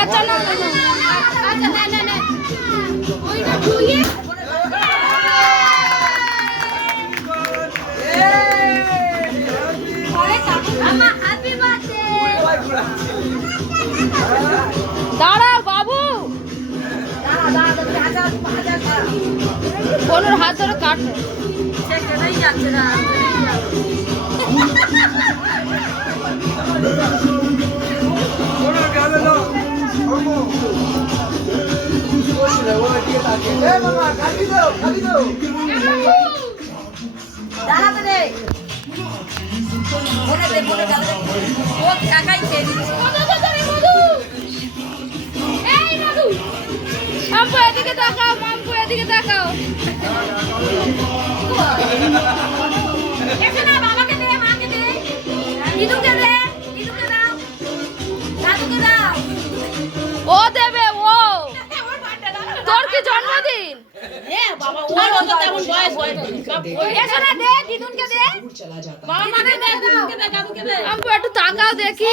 আচ্ছা না আচ্ছা না না না ওইটা ধুইয়ে দাঁড়াও বাবু, বলুন হাত ধরে কাটো। যাচ্ছে না দাঁড়াতে রে মনে দে মনে দাঁড়াতে ও একাই খেয়ে দিচ্ছে। মাম্পু এদিকে তাকাও, মাম্পু এদিকে তাকাও। এসে না বাবাকে দে, মাকে দে, দিদুকে দে, দিদুকে দাও, দাদুকে দাও। ও দেবে ও, তোর কি জন্মদিন? বাবা ওর তো তেমন বয়স হয়নি। এসে না দে, দিদুনকে দে, বাবা মাকে দে, দিদুনকে দে, দাদুকে দে। মাম্পু একটু তাকাও দেখি।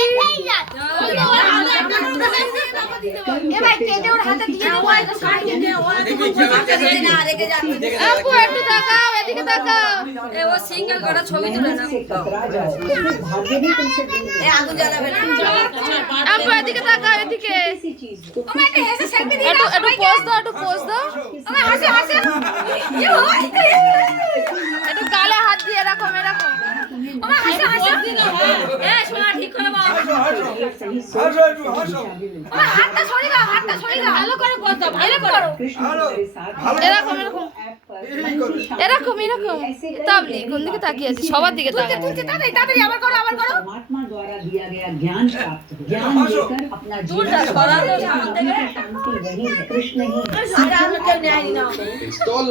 এ ভাই কেটে ওর হাতে দিয়ে দে, ওই তো সাইডে দে, ওই তো মাকে দে না রেখে যাচ্ছে। আপু একটু তাকাও, এদিকে তাকাও। এ ও সিঙ্গেল করা ছবি তুলে না। এ আগুন জ্বালাবে না। আপু এদিকে তাকাও, এদিকে। ওমা একটা হেসে সেলফি দিয়ে দাও। একটু পোজ দাও, একটু পোজ দাও। ওমা হাসি হাসি। এ ওই একটু গালে হাত দিয়ে রাখো, এরকম। ওমা হাসি হাসি। এ শোনা ঠিক করে বল। হাসো একটু হাসো। ওমা হাতটা সরিয়ে দাও, হাতটা সরিয়ে দাও। ভালো করে পোজ দাও, ভালো করো। এরকম এরকম এরকম এরকম তাবলি কোন দিকে তাকিয়ে আছে? সবার দিকে তাকাও। তুই তাড়াতাড়ি তাড়াতাড়ি আবার করো, আবার করো। परमात्मा द्वारा दिया गया ज्ञान प्राप्त ज्ञान लेकर अपना जीवन शांति वही है, कृष्ण ही इंस्टॉल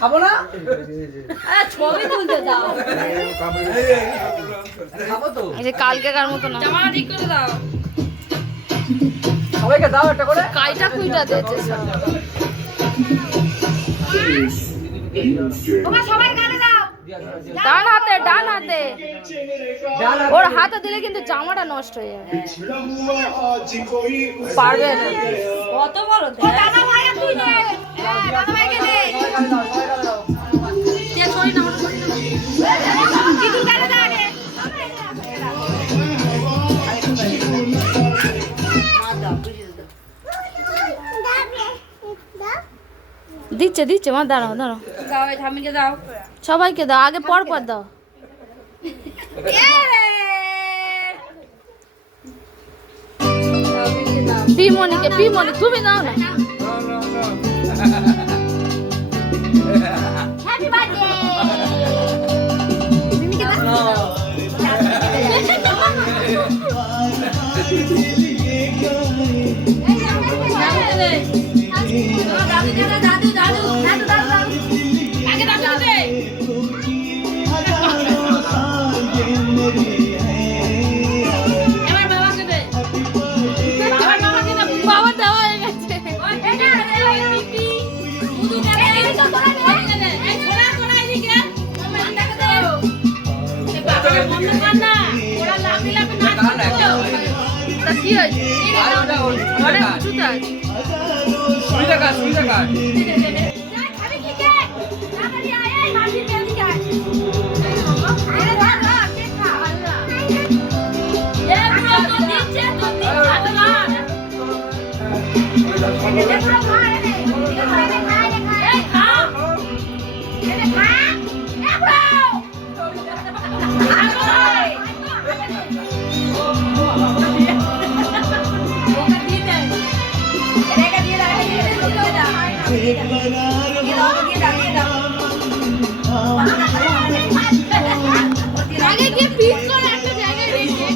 খাবো না ছবি তুলতে দাও। খাবো তো এই যে কালকেকার মতো না, জামা ঠিক করে দাও। সবাইকে দাও একটা করে। কাইটা কুইটা দিয়েছে ওমা সবাই গালে দাও। ডান হাতে, ডান হাতে। ওর হাতে দিলে কিন্তু জামাটা নষ্ট হয়ে যাবে, পারবে না। কত বড় দাদা ভাই, তুই দে, দাদা ভাইকে দে। তে সরি না ওটা সরি না, দিদু গালে দাও আগে। দিচ্ছে দিচ্ছে মা, দাঁড়াও দাঁড়াও। দাও এই ঠামিকে দাও, সবাইকে দাও, আগে পর পর দাও। পিমনিকে, পিমনি তুমি দাও না। হ্যাপি বার্থডে মিমিকে দাও। দাদু দাদু দাদু দাদু আগে দাদু দে। এবার বাবাকে দে, এবার বাবাকে দে। বাবা দেওয়া হয়ে গেছে। এটা পিপি দুধু দে, এই তো তোরা দে। এই ছোড়া ছোড়া এদিকে মামাটাকে দে। এই বাবাকে বন্ধ কর না, ওরা লাফি লাফি নাচ করছে। তা কি হইছে? আরে উঁচুটা সুবিধা কাজ সুবিধা কাজ আগে গিয়ে পিস করে একটা জায়গায় রেখে